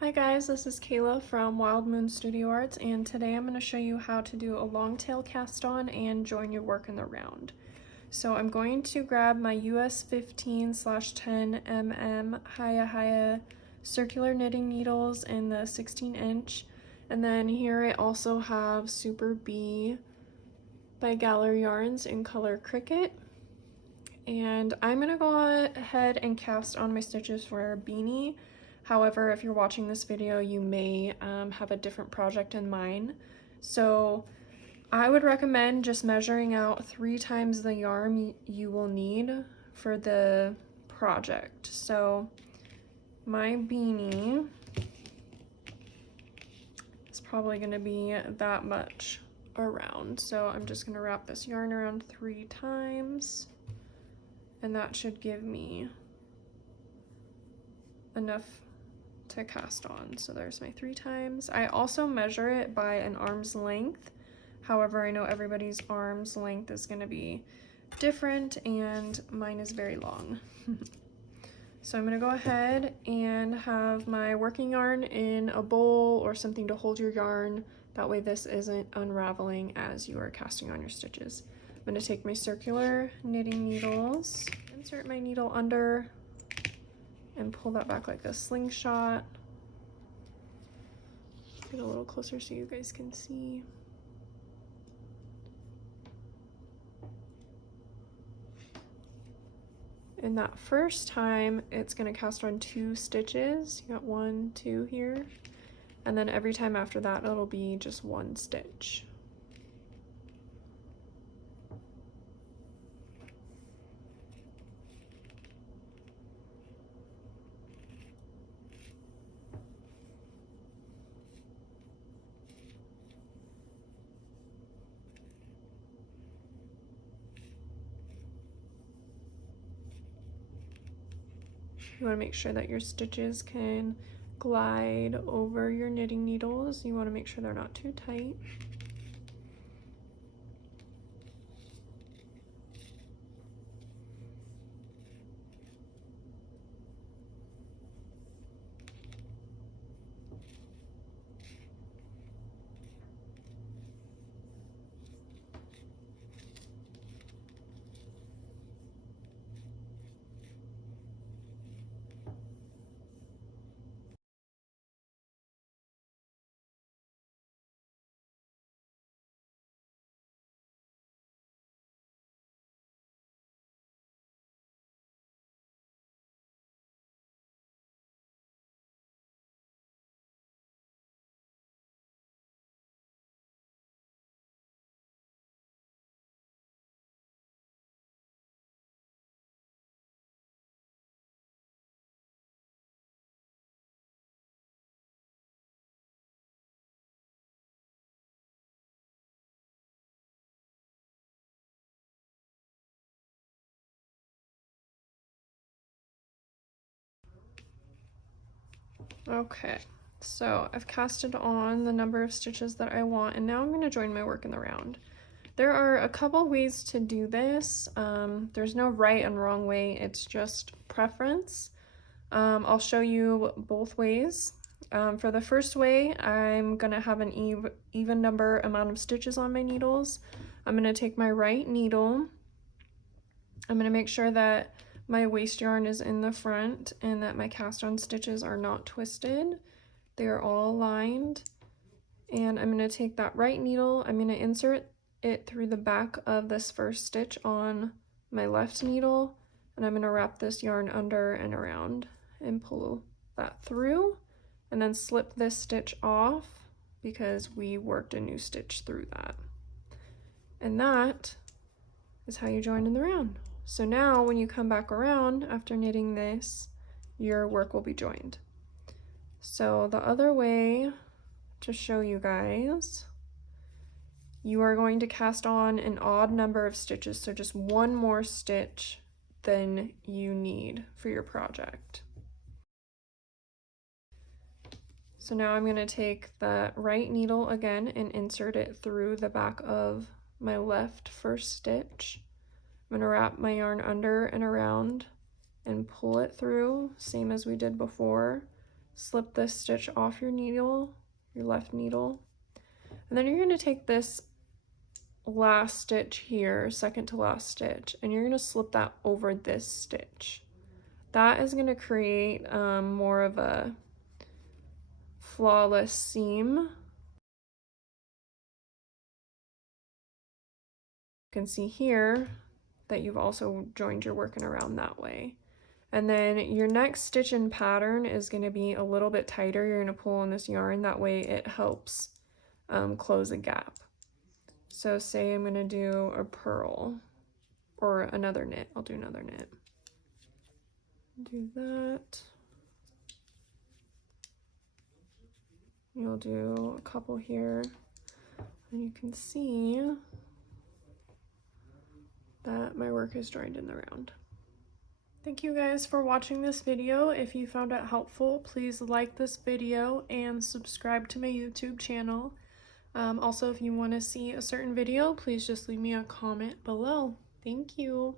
Hi guys, this is Kayla from Wild Moon Studio Arts, and today I'm going to show you how to do a long tail cast on and join your work in the round. So I'm going to grab my US 15/10 mm Haya circular knitting needles in the 16-inch, and then here I also have Super Bee by Gallery Yarns in color Cricket. And I'm going to go ahead and cast on my stitches for a beanie. However, if you're watching this video, you may have a different project in mind. So I would recommend just measuring out 3 times the yarn you will need for the project. So my beanie is probably going to be that much around. So I'm just going to wrap this yarn around 3 times. And that should give me enough to cast on. So there's my 3 times. I also measure it by an arm's length. However, I know everybody's arm's length is going to be different, and mine is very long. So I'm going to go ahead and have my working yarn in a bowl or something to hold your yarn. That way this isn't unraveling as you are casting on your stitches. I'm going to take my circular knitting needles, insert my needle under, and pull that back like a slingshot. Get a little closer so you guys can see. And that first time, it's going to cast on 2 stitches. You got 1, 2 here. And then every time after that, it'll be just 1 stitch. You want to make sure that your stitches can glide over your knitting needles. You want to make sure they're not too tight. Okay, so I've casted on the number of stitches that I want, and now I'm going to join my work in the round. There are a couple ways to do this. There's no right and wrong way, it's just preference. I'll show you both ways. For the first way, I'm going to have an even number amount of stitches on my needles. I'm going to take my right needle. I'm going to make sure that my waste yarn is in the front and that my cast on stitches are not twisted. They are all aligned. And I'm going to take that right needle, I'm going to insert it through the back of this first stitch on my left needle, and I'm going to wrap this yarn under and around and pull that through, and then slip this stitch off because we worked a new stitch through that. And that is how you join in the round. So now when you come back around after knitting this, your work will be joined. So the other way to show you guys, you are going to cast on an odd number of stitches, so just 1 more stitch than you need for your project. So now I'm going to take the right needle again and insert it through the back of my left first stitch. I'm going to wrap my yarn under and around and pull it through, same as we did before. slip this stitch off your needle, your left needle, and then you're going to take this last stitch here, second to last stitch, and you're going to slip that over this stitch. That is going to create more of a flawless seam. You can see here that you've also joined your working around that way. And then your next stitch in pattern is going to be a little bit tighter. You're going to pull on this yarn, that way it helps close a gap. So say I'm going to do a purl or another knit. I'll do another knit. Do that. You'll do a couple here, and you can see that my work is joined in the round. Thank you guys for watching this video. If you found it helpful, please like this video and subscribe to my YouTube channel. Also, if you want to see a certain video, please just leave me a comment below. Thank you.